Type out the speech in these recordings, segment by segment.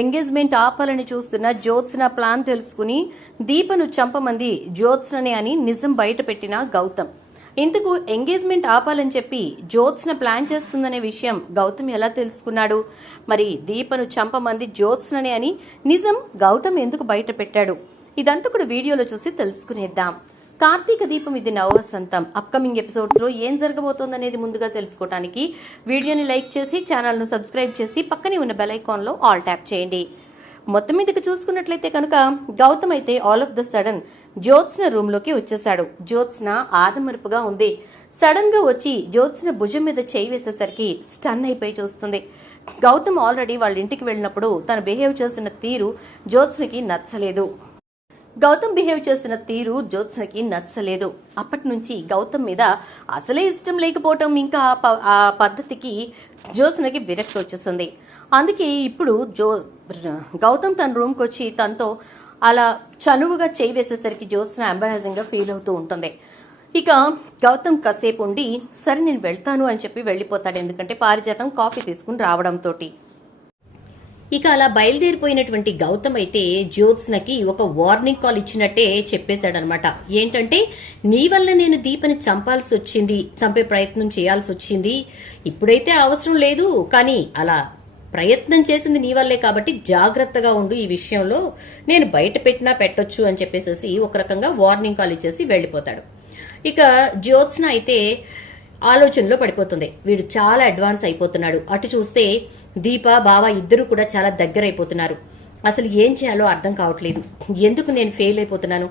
Engagement ఆపాలని చూస్తున్న Jyotsna plan తెలుసుకుని దీపను చంపమంది జ్యోత్స్ననే అని నిజం బయటపెట్టిన గౌతమ్. ఇంతకు ఎంగేజ్మెంట్ ఆపాలని చెప్పి జ్యోత్స్న ప్లాన్ చేస్తుందనే విషయం గౌతమ్ ఎలా తెలుసుకున్నాడు? మరి దీపను చంపమంది జ్యోత్స్ననే అని నిజం గౌతమ్ ఎందుకు బయట పెట్టాడు ఇదంతా కూడా వీడియోలో చూసి తెలుసుకునేద్దాం. కార్తీక దీపం ఇది నవవసంతం. అప్కమింగ్ ఎపిసోడ్స్లో ఏం జరగబోతోందనేది ముందుగా తెలుసుకోవడానికి వీడియోని లైక్ చేసి ఛానల్ను సబ్స్క్రైబ్ చేసి పక్కనే ఉన్న బెల్ ఐకాన్లో ఆల్ ట్యాప్ చేయండి. మొత్తం మీదకి చూసుకున్నట్లయితే కనుక గౌతమ్ అయితే all of the sudden Jyotsna రూమ్లోకి వచ్చేసాడు జ్యోత్స్న ఆదమరుపుగా ఉంది. సడన్గా వచ్చి జ్యోత్స్న భుజం మీద చేయి వేసేసరికి స్టన్ అయిపోయి చూస్తుంది. గౌతమ్ ఆల్రెడీ వాళ్ళ ఇంటికి వెళ్ళినప్పుడు తను బిహేవ్ చేసిన తీరు జ్యోత్స్నకి నచ్చలేదు. గౌతమ్ బిహేవ్ చేసిన తీరు జ్యోత్స్నకి నచ్చలేదు. అప్పటి నుంచి గౌతమ్ మీద అసలే ఇష్టం లేకపోవటం ఇంకా ఆ ప- ఆ పద్ధతికి జ్యోత్స్నకి విరక్తి వచ్చేసింది. అందుకే ఇప్పుడు జో గౌతమ్ తన రూమ్కి వచ్చి తనతో అలా చనువుగా చేయి వేసేసరికి జ్యోత్స్న ఎంబరాజింగ్గా ఫీల్ అవుతూ ఉంటుంది. ఇక గౌతమ్ కాసేపు ఉండి సరే నేను వెళ్తాను అని చెప్పి వెళ్ళిపోతాడు. ఎందుకంటే పారిజాతం కాఫీ తీసుకుని రావడంతోటి. ఇక అలా బయలుదేరిపోయినటువంటి గౌతమ్ అయితే జ్యోత్స్నకి ఒక వార్నింగ్ కాల్ ఇచ్చినట్టే చెప్పేశాడనమాట. ఏంటంటే నీ వల్ల నేను దీపని చంపాల్సి వచ్చింది చంపే ప్రయత్నం చేయాల్సి వచ్చింది. ఇప్పుడైతే అవసరం లేదు కానీ అలా ప్రయత్నం చేసింది నీ వల్లే కాబట్టి జాగ్రత్తగా ఉండు ఈ విషయంలో. నేను బయట పెట్టినా పెట్టొచ్చు అని చెప్పేసి ఒక రకంగా వార్నింగ్ కాల్ ఇచ్చేసి వెళ్ళిపోతాడు. ఇక జ్యోత్స్న అయితే ఆలోచనలో పడిపోతుంది. వీడు చాలా అడ్వాన్స్ అయిపోతున్నాడు. అటు చూస్తే దీప బావ ఇద్దరు కూడా చాలా దగ్గర అయిపోతున్నారు అసలు ఏం చేయాలో అర్థం కావట్లేదు. ఎందుకు నేను ఫెయిల్ అయిపోతున్నాను?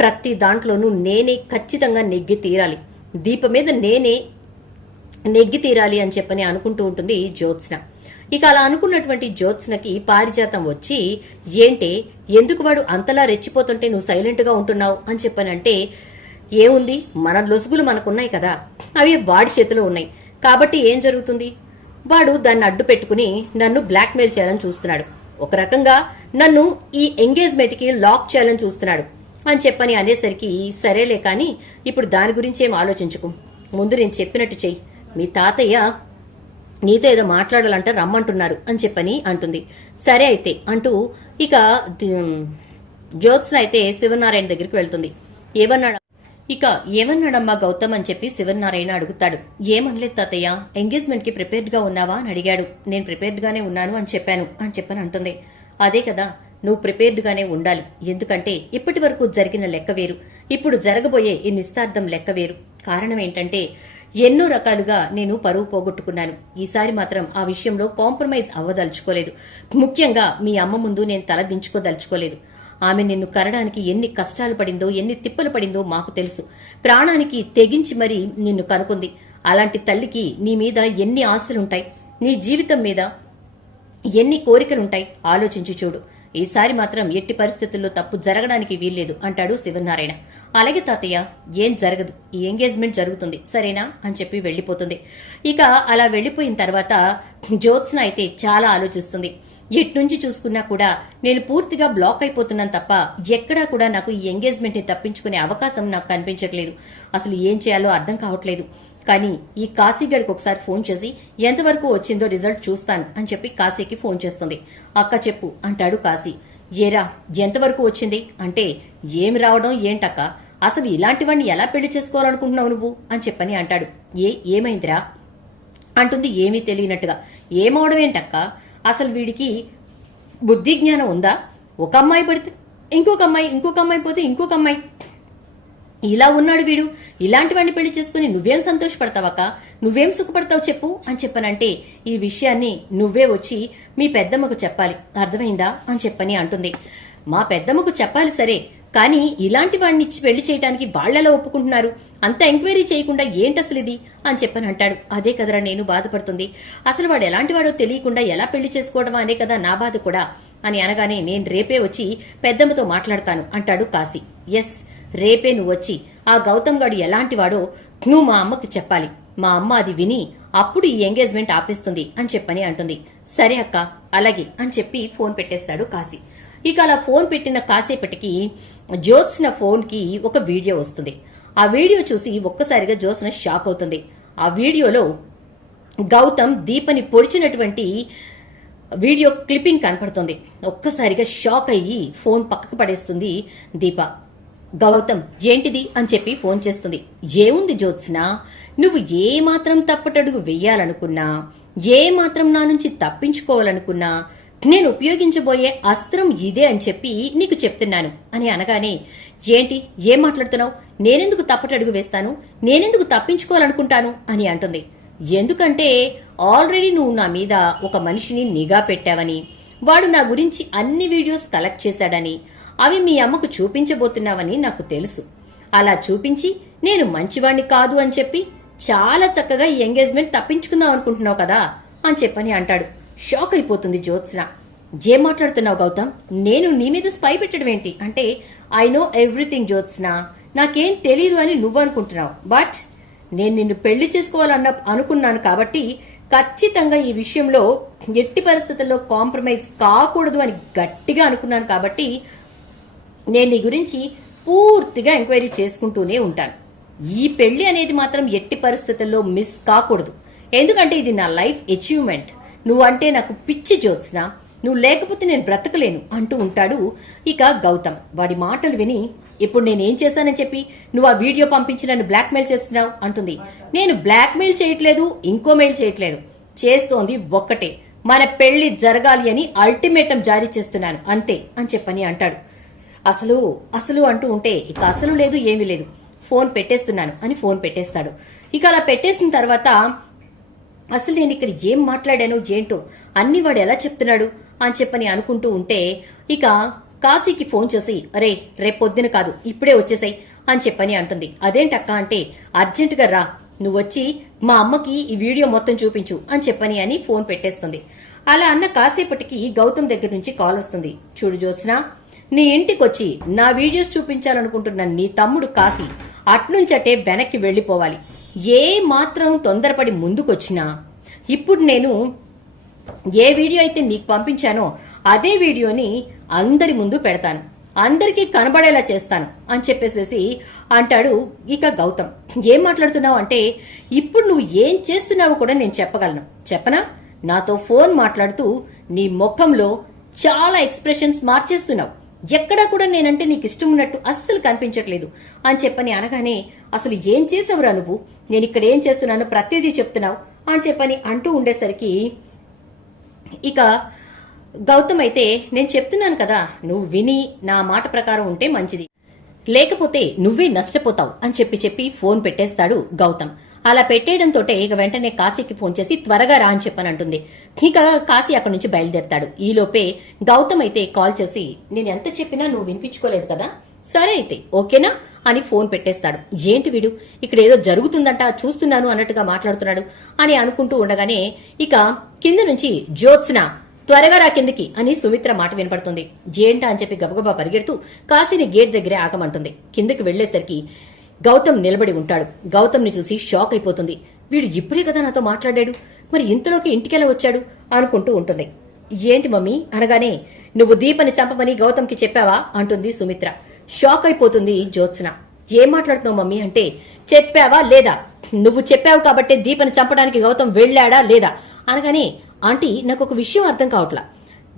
ప్రతి దాంట్లోనూ నేనే ఖచ్చితంగా నెగ్గి తీరాలి. దీప మీద నేనే నెగ్గి తీరాలి అని చెప్పని అనుకుంటూ ఉంటుంది జ్యోత్స్న. ఇక అలా అనుకున్నటువంటి జ్యోత్స్నకి పారిజాతం వచ్చి ఏంటే ఎందుకు వాడు అంతలా రెచ్చిపోతుంటే నువ్వు సైలెంట్గా ఉంటున్నావు? అని చెప్పనంటే ఏముంది? మన లొసుగులు మనకున్నాయి కదా. అవి వాడి చేతిలో ఉన్నాయి. కాబట్టి ఏం జరుగుతుంది? వాడు దాన్ని అడ్డు పెట్టుకుని నన్ను బ్లాక్మెయిల్ చేయాలని చూస్తున్నాడు. ఒక రకంగా నన్ను ఈ ఎంగేజ్మెంట్కి లాక్ చేయాలని చూస్తున్నాడు. అని చెప్పని అనేసరికి సరేలే కానీ ఇప్పుడు దాని గురించి ఏం ఆలోచించుకు? ముందు నేను చెప్పినట్టు చెయ్యి. మీ తాతయ్య నీతో ఏదో మాట్లాడాలంట రమ్మంటున్నారు అని చెప్పని అంటుంది. సరే అయితే అంటూ ఇక జ్యోత్స్న అయితే శివనారాయణ దగ్గరికి వెళ్తుంది. ఏమన్నాడు? ఇక ఏమన్నాడమ్మా గౌతమ్ అని చెప్పి శివనారాయణ అడుగుతాడు. ఏమనలేదు తాతయ్య ఎంగేజ్మెంట్కి ప్రిపేర్డ్గా ఉన్నావా అని అడిగాడు. నేను ప్రిపేర్డ్ గానే ఉన్నాను అని చెప్పాను అని చెప్పని అంటుంది. అదే కదా నువ్వు ప్రిపేర్డ్ గానే ఉండాలి. ఎందుకంటే ఇప్పటి వరకు జరిగిన లెక్క వేరు. ఇప్పుడు జరగబోయే ఈ నిస్తార్థం లెక్క వేరు. కారణం ఏంటంటే ఎన్నో రకాలుగా నేను పరువు పోగొట్టుకున్నాను. ఈసారి మాత్రం ఆ విషయంలో కాంప్రమైజ్ అవ్వదలుచుకోలేదు. ముఖ్యంగా మీ అమ్మ ముందు నేను తల దించుకోదలుచుకోలేదు. ఆమె నిన్ను కనడానికి ఎన్ని కష్టాలు పడిందో ఎన్ని తిప్పలు పడిందో మాకు తెలుసు. ప్రాణానికి తెగించి మరీ నిన్ను కనుకుంది. అలాంటి తల్లికి నీ మీద ఎన్ని ఆశలుంటాయి? నీ జీవితం మీద ఎన్ని కోరికలుంటాయి? ఆలోచించి చూడు. ఈసారి మాత్రం ఎట్టి పరిస్థితుల్లో తప్పు జరగడానికి వీల్లేదు అంటాడు శివనారాయణ అలాగే తాతయ్య ఏం జరగదు. ఈ ఎంగేజ్మెంట్ జరుగుతుంది సరేనా? అని చెప్పి వెళ్ళిపోతుంది ఇక అలా వెళ్ళిపోయిన తర్వాత జ్యోత్స్న అయితే చాలా ఆలోచిస్తుంది. ఎట్నుంచి చూసుకున్నా కూడా నేను పూర్తిగా బ్లాక్ అయిపోతున్నాను తప్ప ఎక్కడా కూడా నాకు ఈ ఎంగేజ్మెంట్ని తప్పించుకునే అవకాశం నాకు కనిపించట్లేదు. అసలు ఏం చేయాలో అర్థం కావట్లేదు. కానీ ఈ కాశీగడికి ఒకసారి ఫోన్ చేసి ఎంతవరకు వచ్చిందో రిజల్ట్ చూస్తాను అని చెప్పి కాశీకి ఫోన్ చేస్తుంది. అక్క చెప్పు అంటాడు కాశీ. ఏరా ఎంతవరకు వచ్చింది? అంటే ఏమి రావడం ఏంటక్క? అసలు ఇలాంటివన్నీ ఎలా పెళ్ళి చేసుకోవాలనుకుంటున్నావు నువ్వు? అని చెప్పని అంటాడు. ఏ ఏమైందిరా? అంటుంది ఏమీ తెలియనట్టుగా. ఏమవడం ఏంటక్క? అసలు వీడికి బుద్ధి జ్ఞానం ఉందా? ఒక అమ్మాయి పడితే ఇంకొక అమ్మాయి ఇంకొక అమ్మాయి పోతే ఇంకొక అమ్మాయి. ఇలా ఉన్నాడు వీడు. ఇలాంటివన్నీ పెళ్ళి చేసుకుని నువ్వేం సంతోషపడతావక్క? నువ్వేం సుఖపడతావు చెప్పు అని చెప్పనంటే ఈ విషయాన్ని నువ్వే వచ్చి మీ పెద్దమ్మకు చెప్పాలి. అర్థమైందా? అని చెప్పని అంటుంది. మా పెద్దమ్మకు చెప్పాలి సరే కానీ ఇలాంటి వాడిని ఇచ్చి పెళ్ళి చేయడానికి వాళ్ళెలా ఒప్పుకుంటున్నారు? అంత ఎంక్వైరీ చేయకుండా ఏంటసలు ఇది అని చెప్పని అంటాడు అదే కదరా నేను బాధపడుతుంది. అసలు వాడు ఎలాంటి వాడో తెలియకుండా ఎలా పెళ్ళి చేసుకోవడం అనే కదా నా బాధ కూడా. అని అనగానే నేను రేపే వచ్చి పెద్దమ్మతో మాట్లాడతాను అంటాడు కాశీ. ఎస్ రేపే నువ్వు వచ్చి ఆ గౌతమ్ గాడు ఎలాంటివాడో నువ్వు మా అమ్మకు చెప్పాలి. మా అమ్మ అది విని అప్పుడు ఈ ఎంగేజ్మెంట్ ఆపేస్తుంది అని చెప్పని అంటుంది. సరే అక్క అలాగే అని చెప్పి ఫోన్ పెట్టేస్తాడు కాశీ. ఇక అలా ఫోన్ పెట్టిన కాసేపటికి జ్యోత్స్న ఫోన్కి ఒక వీడియో వస్తుంది. ఆ వీడియో చూసి ఒక్కసారిగా జ్యోత్స్న షాక్ అవుతుంది. ఆ వీడియోలో గౌతమ్ దీపని పొడిచినటువంటి వీడియో క్లిప్పింగ్ కనపడుతుంది. ఒక్కసారిగా షాక్ అయ్యి ఫోన్ పక్కకు పడేస్తుంది దీప. గౌతమ్ ఏంటిది? అని చెప్పి ఫోన్ చేస్తుంది. ఏముంది జ్యోత్స్న? నువ్వు ఏ మాత్రం తప్పటడుగు వెయ్యాలనుకున్నా ఏ మాత్రం నా నుంచి తప్పించుకోవాలనుకున్నా నేను ఉపయోగించబోయే అస్త్రం ఇదే అని చెప్పి నీకు చెప్తున్నాను అని అనగానే ఏంటి? ఏం మాట్లాడుతున్నావు? నేనెందుకు తప్పటడుగు వేస్తాను? నేనెందుకు తప్పించుకోవాలనుకుంటాను? అని అంటుంది. ఎందుకంటే ఆల్రెడీ నువ్వు నా మీద ఒక మనిషిని నిఘా పెట్టావని వాడు నా గురించి అన్ని వీడియోస్ కలెక్ట్ చేశాడని అవి మీ అమ్మకు చూపించబోతున్నావని నాకు తెలుసు. అలా చూపించి నేను మంచివాణ్ణి కాదు అని చెప్పి చాలా చక్కగా ఈ ఎంగేజ్మెంట్ తప్పించుకుందాం అనుకుంటున్నావు కదా? అని చెప్పని అంటాడు. షాక్ అయిపోతుంది జ్యోత్స్న. జే మాట్లాడుతున్నావు గౌతమ్? నేను నీ మీద స్పై పెట్టడం ఏంటి? అంటే ఐ నో ఎవ్రీథింగ్ జ్యోత్స్న. నాకేం తెలీదు అని నువ్వు అనుకుంటున్నావు. బట్ నేను నిన్ను పెళ్ళి చేసుకోవాలన్న అనుకున్నాను కాబట్టి ఖచ్చితంగా ఈ విషయంలో ఎట్టి పరిస్థితుల్లో కాంప్రమైజ్ కాకూడదు అని గట్టిగా అనుకున్నాను కాబట్టి నేను నీ గురించి పూర్తిగా ఎంక్వైరీ చేసుకుంటూనే ఉంటాను. ఈ పెళ్ళి అనేది మాత్రం ఎట్టి పరిస్థితుల్లో మిస్ కాకూడదు. ఎందుకంటే ఇది నా లైఫ్ అచీవ్మెంట్. నువ్వంటే నాకు పిచ్చి జ్యోత్స్న. నువ్వు లేకపోతే నేను బ్రతకలేను అంటూ ఉంటాడు ఇక గౌతమ్. వాడి మాటలు విని ఇప్పుడు నేనేం చేశానని చెప్పి నువ్వు ఆ వీడియో పంపించి నన్ను బ్లాక్మెయిల్ చేస్తున్నావు అంటుంది. నేను బ్లాక్మెయిల్ చేయట్లేదు ఇంకో మెయిల్ చేయట్లేదు. చేస్తోంది ఒక్కటే. మన పెళ్ళి జరగాలి అని అల్టిమేటం జారీ చేస్తున్నాను అంతే అని చెప్పని అంటాడు. అసలు అసలు అంటూ ఉంటే ఇక అసలు లేదు ఏమీ లేదు. ఫోన్ పెట్టేస్తున్నాను అని ఫోన్ పెట్టేస్తాడు. ఇక అలా పెట్టేసిన తర్వాత అసలు నేను ఇక్కడ ఏం మాట్లాడాను ఏంటో అన్ని వాడు ఎలా చెప్తున్నాడు అని చెప్పని అనుకుంటూ ఉంటే ఇక కాశీకి ఫోన్ చేసి అరే రేపొద్దున కాదు ఇప్పుడే వచ్చేసాయి అని చెప్పని అంటుంది. అదేంటక్క అంటే అర్జెంటుగా రా నువ్వు వచ్చి మా అమ్మకి ఈ వీడియో మొత్తం చూపించు అని చెప్పని అని ఫోన్ పెట్టేస్తుంది. అలా అన్న కాసేపటికి గౌతమ్ దగ్గర నుంచి కాల్ వస్తుంది. చూడు జోస్నా నీ ఇంటికొచ్చి నా వీడియోస్ చూపించాలనుకుంటున్న నీ తమ్ముడు కాశీ అట్నుంచటే వెనక్కి వెళ్ళిపోవాలి ఏ మాత్రం తొందరపడి ముందుకొచ్చినా ఇప్పుడు నేను ఏ వీడియో అయితే నీకు పంపించానో అదే వీడియోని అందరి ముందు పెడతాను. అందరికీ కనబడేలా చేస్తాను అని చెప్పేసేసి అంటాడు ఇక గౌతమ్. ఏం మాట్లాడుతున్నావు అంటే ఇప్పుడు నువ్వు ఏం చేస్తున్నావు కూడా నేను చెప్పగలను. చెప్పనా? నాతో ఫోన్ మాట్లాడుతూ నీ ముఖంలో చాలా ఎక్స్ప్రెషన్స్ మార్చేస్తున్నావు. ఎక్కడా కూడా నేనంటే నీకు ఇష్టం ఉన్నట్టు అస్సలు కనిపించట్లేదు. అని చెప్పని అనగానే అసలు ఏం చేసావురా నువ్వు? నేను ఇక్కడ ఏం చేస్తున్నాను ప్రతిదీ చెప్తున్నావు. అని చెప్పని అంటూ ఉండేసరికి ఇక గౌతమ్ అయితే నేను చెప్తున్నాను కదా నువ్వు విని నా మాట ప్రకారం ఉంటే మంచిది. లేకపోతే నువ్వే నష్టపోతావు. అని చెప్పి చెప్పి ఫోన్ పెట్టేస్తాడు గౌతమ్. అలా పెట్టేయడంతో ఇక వెంటనే కాశీకి ఫోన్ చేసి త్వరగా రా అని చెప్పని అంటుంది. ఇక కాశీ అక్కడి నుంచి బయలుదేరతాడు. ఈలోపే గౌతమ్ అయితే కాల్ చేసి నేను ఎంత చెప్పినా నువ్వు వినిపించుకోలేదు కదా? సరే అయితే ఓకేనా? అని ఫోన్ పెట్టేస్తాడు. ఏంటి వీడు? ఇక్కడ ఏదో జరుగుతుందంట చూస్తున్నాను అన్నట్టుగా మాట్లాడుతున్నాడు అని అనుకుంటూ ఉండగానే ఇక కింద నుంచి జ్యోత్స్న త్వరగా రా కిందికి అని సుమిత్ర మాట వినపడుతుంది. ఏంటా? అని చెప్పి గబగబా పరిగెడుతూ కాశీని గేట్ దగ్గరే ఆగమంటుంది. కిందకి వెళ్ళేసరికి గౌతమ్ నిలబడి ఉంటాడు. గౌతమ్ని చూసి షాక్ అయిపోతుంది. వీడు ఇప్పుడే కదా నాతో మాట్లాడాడు. మరి ఇంతలోకి ఇంటికెలా వచ్చాడు? అనుకుంటూ ఉంటుంది. ఏంటి మమ్మీ? అనగానే నువ్వు దీపని చంపమని గౌతమ్కి చెప్పావా? అంటుంది సుమిత్ర. షాక్ అయిపోతుంది జ్యోత్స్న. ఏం మాట్లాడుతున్నావు మమ్మీ? అంటే చెప్పావా లేదా? నువ్వు చెప్పావు కాబట్టే దీపని చంపడానికి గౌతమ్ వెళ్ళాడా లేదా? అనగానే ఆంటీ నాకు ఒక విషయం అర్థం కావట్లా.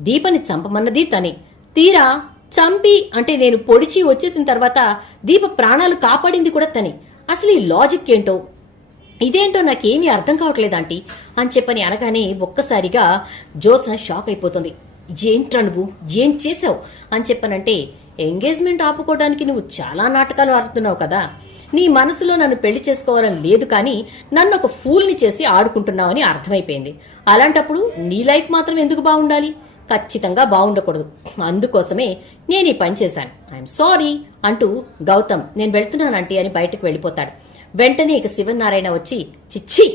దీపని చంపమన్నది తనే. తీరా? చంపి అంటే నేను పొడిచి వచ్చేసిన తర్వాత దీప ప్రాణాలు కాపాడింది కూడా తనే. అసలు ఈ లాజిక్ ఏంటో? ఇదేంటో నాకేమీ అర్థం కావట్లేదు ఆంటీ. అని చెప్పని అనగానే ఒక్కసారిగా జోస్న షాక్ అయిపోతుంది. ఏంట్రా నువ్వు? ఏం చేసావు అని చెప్పనంటే ఎంగేజ్మెంట్ ఆపుకోవడానికి నువ్వు చాలా నాటకాలు ఆడుతున్నావు కదా. నీ మనసులో నన్ను పెళ్ళి చేసుకోవాలని లేదు కానీ నన్ను ఒక ఫూల్ని చేసి ఆడుకుంటున్నావని అర్థమైపోయింది. అలాంటప్పుడు నీ లైఫ్ మాత్రం ఎందుకు బాగుండాలి? ఖచ్చితంగా బాగుండకూడదు. అందుకోసమే నేను ఈ పని చేశాను. ఐఎమ్ సారీ అంటూ గౌతమ్ నేను వెళ్తున్నానంటే అని బయటకు వెళ్ళిపోతాడు. వెంటనే ఇక శివనారాయణ వచ్చి చిచ్చి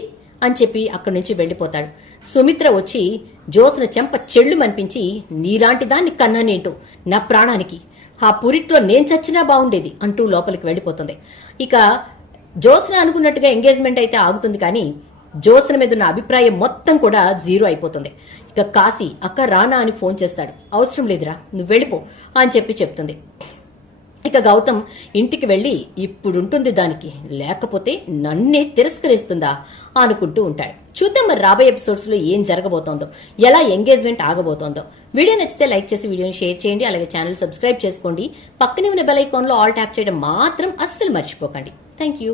అని చెప్పి అక్కడి నుంచి వెళ్ళిపోతాడు. సుమిత్ర వచ్చి జోస్న చెంప చెళ్ళు మనిపించి నీలాంటి దాన్ని కన్నానేంటో నా ప్రాణానికి. ఆ పురిట్లో నేను చచ్చినా బాగుండేది అంటూ లోపలికి వెళ్ళిపోతుంది. ఇక జోస్న అనుకున్నట్టుగా ఎంగేజ్మెంట్ అయితే ఆగుతుంది కానీ జోస్న మీద ఉన్న అభిప్రాయం మొత్తం కూడా జీరో అయిపోతుంది. ఇక కాశీ అక్క రానా అని ఫోన్ చేస్తాడు. అవసరం లేదురా నువ్వు వెళ్ళిపో అని చెప్పి చెప్తుంది. ఇక గౌతమ్ ఇంటికి వెళ్ళి ఇప్పుడుంటుంది దానికి లేకపోతే నన్నే తిరస్కరిస్తుందా అనుకుంటూ ఉంటాడు. చూద్దాం మరి రాబోయే ఎపిసోడ్స్లో ఏం జరగబోతోందో ఎలా ఎంగేజ్మెంట్ ఆగబోతోందో. వీడియో నచ్చితే లైక్ చేసి వీడియోని షేర్ చేయండి అలాగే ఛానల్ సబ్స్క్రైబ్ చేసుకోండి. పక్కనే ఉన్న బెల్ ఐకాన్లో ఆల్ ట్యాప్ చేయడం మాత్రం అస్సలు మర్చిపోకండి. Thank you